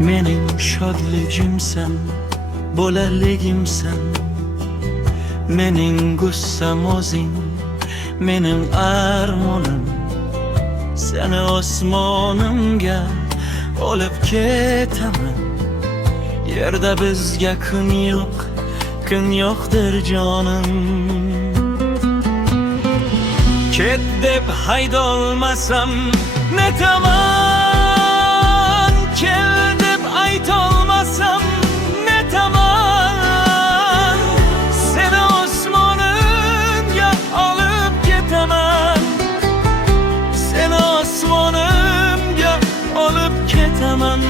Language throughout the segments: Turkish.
Mening shodligimsan, bolaligimsan. Mening gussam o'zing, mening armonim. Seni osmonimga olib ketaman. Yerda bizga kun yo'qdir jonim. Ket deb haydolmasam netaman, kel deb aytolmasam netaman. Seni osmonimga olib ketaman, seni osmonimga olib ketaman.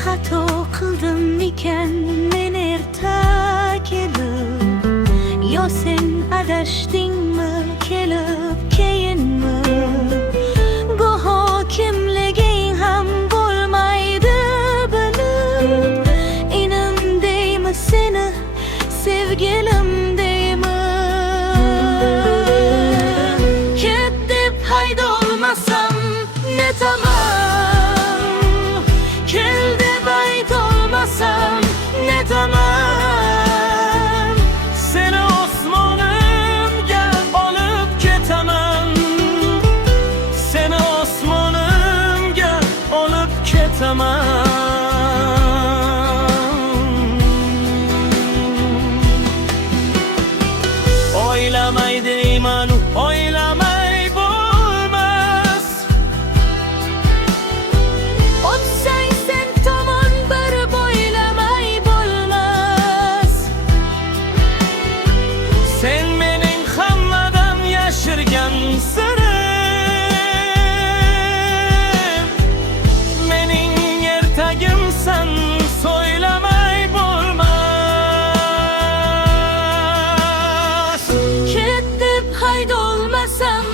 Xato qildim ekan men erta kelib, yo sen adashdingmi kelib keyinmi? Go'yo kimliging ham bo'lmaydi bilib, inim deymi seni sevgilim deymi? Ket deb haydolmasam netaman, kel deb aytolmasam netaman. Seni osmonimga olib ketaman, seni osmonimga olib ketaman. O'ylamay deyman, o'ylamay bo'lmas. O'tsang sen tomon bir bo'ylamay bo'lmas. Sen mening hammadan yashirgan sirim. Mening ertagimsan, so'ylamay bo'lmas. Ket deb haydolmasam